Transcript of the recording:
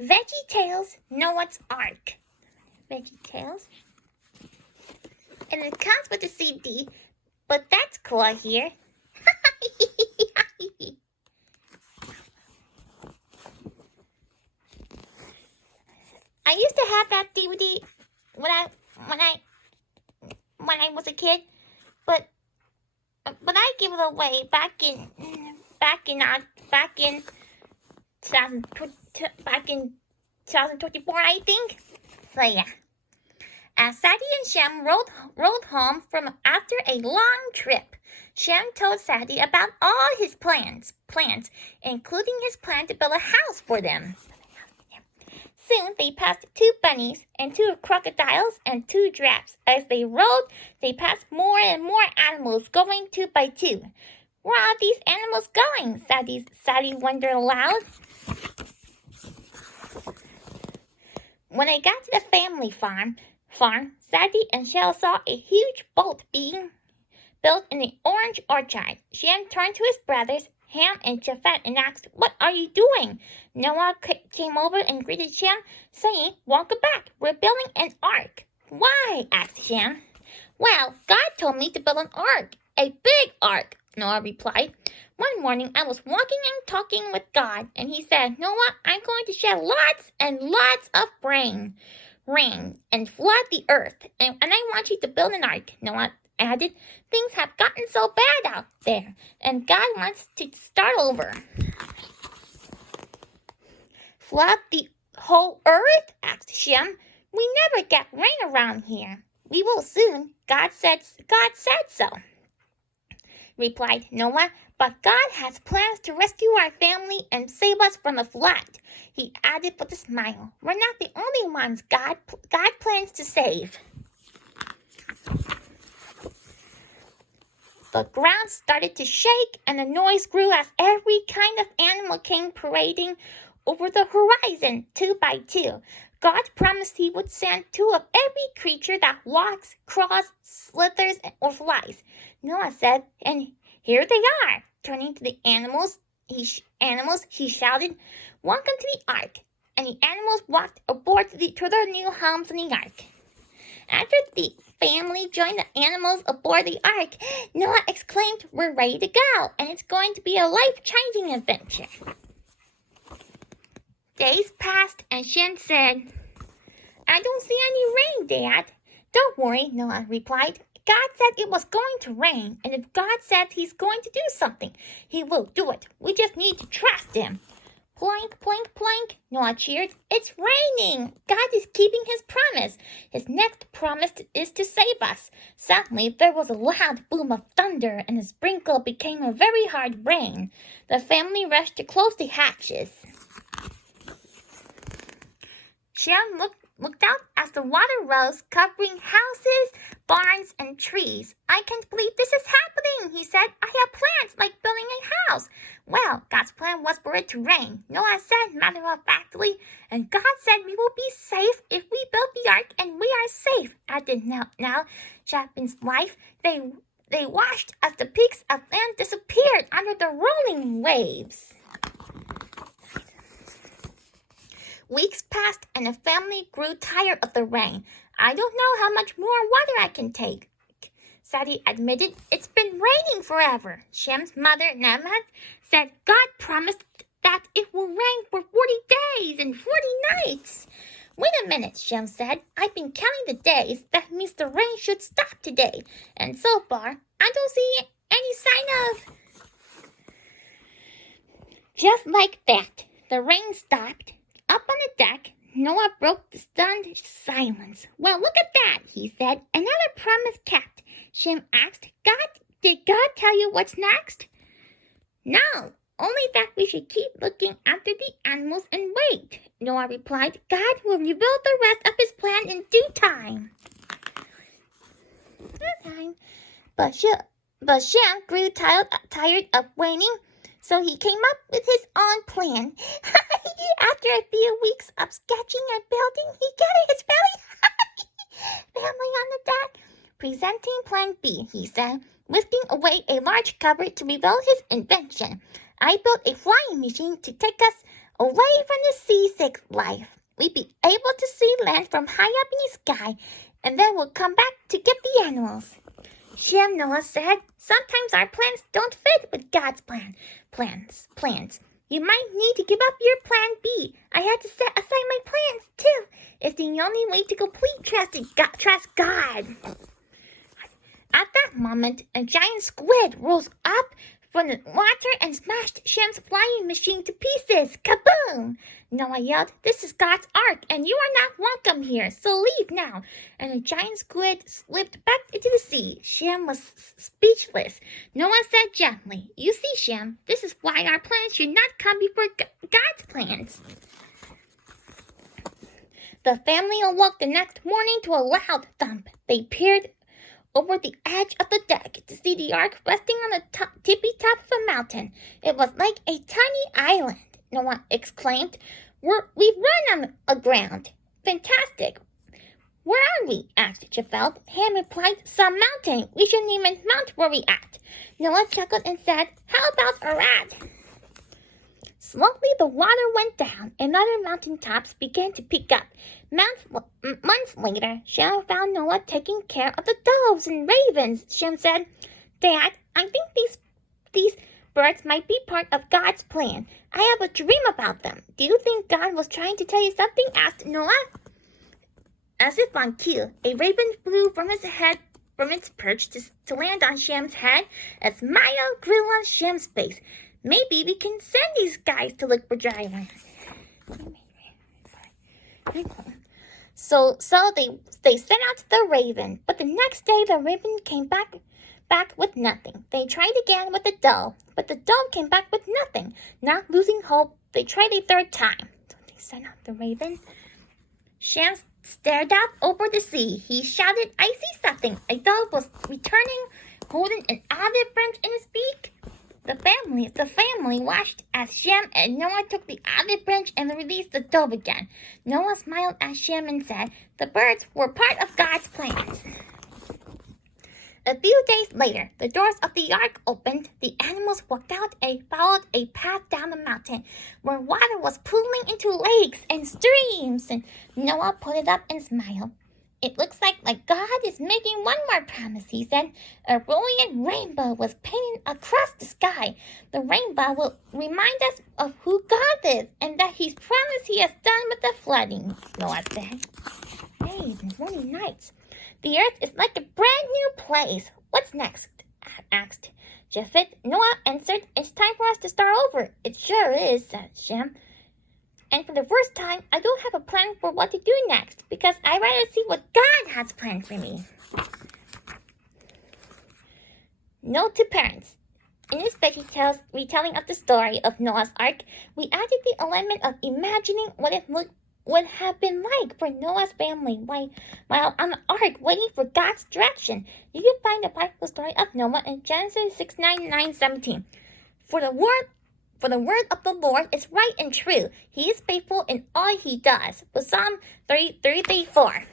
VeggieTales Noah's Ark. VeggieTales. And it comes with a CD, but that's cool here. I used to have that DVD when I was a kid, but I gave it away back in 2024, I think. So yeah. As Sadie and Shem rode home from after a long trip, Shem told Sadie about all his plans, including his plan to build a house for them. Soon they passed 2 bunnies and 2 crocodiles and 2 giraffes. As they rode, they passed more and more animals going 2 by 2. Where are these animals going? Sadie wondered aloud. When they got to the family farm, Sadie and Shell saw a huge boat being built in the orange orchard. Shem turned to his brothers, Ham and Japhet, and asked, "What are you doing?" Noah came over and greeted Shem, saying, "Welcome back. We're building an ark." "Why?" asked Shem. "Well, God told me to build an ark, a big ark," Noah replied. "One morning I was walking and talking with God, and he said, 'Noah, I'm going to shed lots and lots of rain and flood the earth, and I want you to build an ark.'" Noah added, "Things have gotten so bad out there, and God wants to start over." "Flood the whole earth?" asked Shem. "We never get rain around here." "We will soon. God said so," replied Noah. "But God has plans to rescue our family and save us from a flood," he added with a smile. "We're not the only ones God plans to save." The ground started to shake, and the noise grew as every kind of animal came parading over the horizon, 2 by 2. God promised he would send 2 of every creature that walks, crawls, slithers, or flies. Noah said, "And here they are." Turning to the animals, he shouted, "Welcome to the ark." And the animals walked aboard to their new homes in the ark. After the family joined the animals aboard the ark, Noah exclaimed, "We're ready to go, and it's going to be a life-changing adventure." Days passed, and Shem said, "I don't see any rain, Dad." "Don't worry," Noah replied. "God said it was going to rain, and if God says he's going to do something, he will do it. We just need to trust him." "Plank, plank, plank," Noah cheered. "It's raining! God is keeping his promise. His next promise is to save us." Suddenly, there was a loud boom of thunder, and the sprinkle became a very hard rain. The family rushed to close the hatches. Shem looked out as the water rose, covering houses, barns, and trees. "I can't believe this is happening," he said. "I have plans like building a house." "Well, God's plan was for it to rain," Noah said matter-of-factly. "And God said we will be safe if we build the ark, and we are safe," added now Chapin's wife. They watched as the peaks of land disappeared under the rolling waves. Weeks passed, and the family grew tired of the rain. "I don't know how much more water I can take," Sadie admitted. "It's been raining forever." Shem's mother, Namat, said, "God promised that it will rain for 40 days and 40 nights. "Wait a minute," Shem said. "I've been counting the days. That means the rain should stop today. And so far, I don't see any sign of..." Just like that, the rain stopped. Up on the deck, Noah broke the stunned silence. "Well, look at that," he said. "Another promise kept." Shem asked, "Did God tell you what's next?" "No, only that we should keep looking after the animals and wait," Noah replied. "God will reveal the rest of his plan in due time." But Shem grew tired of waiting, so he came up with his own plan. After a few weeks of sketching and building, he gathered his family on the deck. "Presenting Plan B," he said, lifting away a large cupboard to reveal his invention. "I built a flying machine to take us away from the seasick life. We'd be able to see land from high up in the sky, and then we'll come back to get the animals. Shem, Noah said, sometimes our plans don't fit with God's plans. You might need to give up your plan B. I had to set aside my plans, too. It's the only way to complete trust God. At that moment, a giant squid rose up from the water and smashed Shem's flying machine to pieces. Kaboom! Noah yelled, this is God's ark, and you are not welcome here, so leave now. And the giant squid slipped back into the sea. Shem was speechless. Noah said gently, you see, Shem, this is why our plans should not come before God's plans. The family awoke the next morning to a loud thump. They peered over the edge of the deck to see the ark resting on the tippy top of a mountain. It was like a tiny island. Noah exclaimed. We've run on the ground. Fantastic. Where are we? Asked Japheth. Ham replied, some mountain. We shouldn't even mount where we at. Noah chuckled and said, how about Arad? Slowly the water went down, and other mountain tops began to pick up. Months later, Shem found Noah taking care of the doves and ravens. Shem said, Dad, I think these birds might be part of God's plan. I have a dream about them. Do you think God was trying to tell you something? Asked Noah. As if on cue, a raven flew from its perch to land on Shem's head. A smile grew on Shem's face. Maybe we can send these guys to look for dry land. So they sent out the raven, but the next day the raven came back with nothing. They tried again with the dove, but the dove came back with nothing. Not losing hope, they tried a third time. So they sent out the raven. Shem stared out over the sea. He shouted, I see something. A dove was returning, holding an olive branch in his beak. The family watched as Shem and Noah took the olive branch and released the dove again. Noah smiled at Shem and said, the birds were part of God's plans. A few days later, the doors of the ark opened. The animals walked out and followed a path down the mountain where water was pooling into lakes and streams. And Noah put it up and smiled. It looks like God is making one more promise, he said. A brilliant rainbow was painted across the sky. The rainbow will remind us of who God is and that He's promised He has done with the flooding, Noah said. Hey, the morning nights. The earth is like a brand new place. What's next? Asked Japheth. Noah answered, it's time for us to start over. It sure is, said Shem. And for the first time, I don't have a plan for what to do next, because I'd rather see what God has planned for me. Note to parents. In this retelling of the story of Noah's Ark, we added the element of imagining what it would have been like for Noah's family while on the ark waiting for God's direction. You can find the Bible story of Noah in Genesis 6:9-17. For the word of the Lord is right and true. He is faithful in all he does. Psalm 33:4.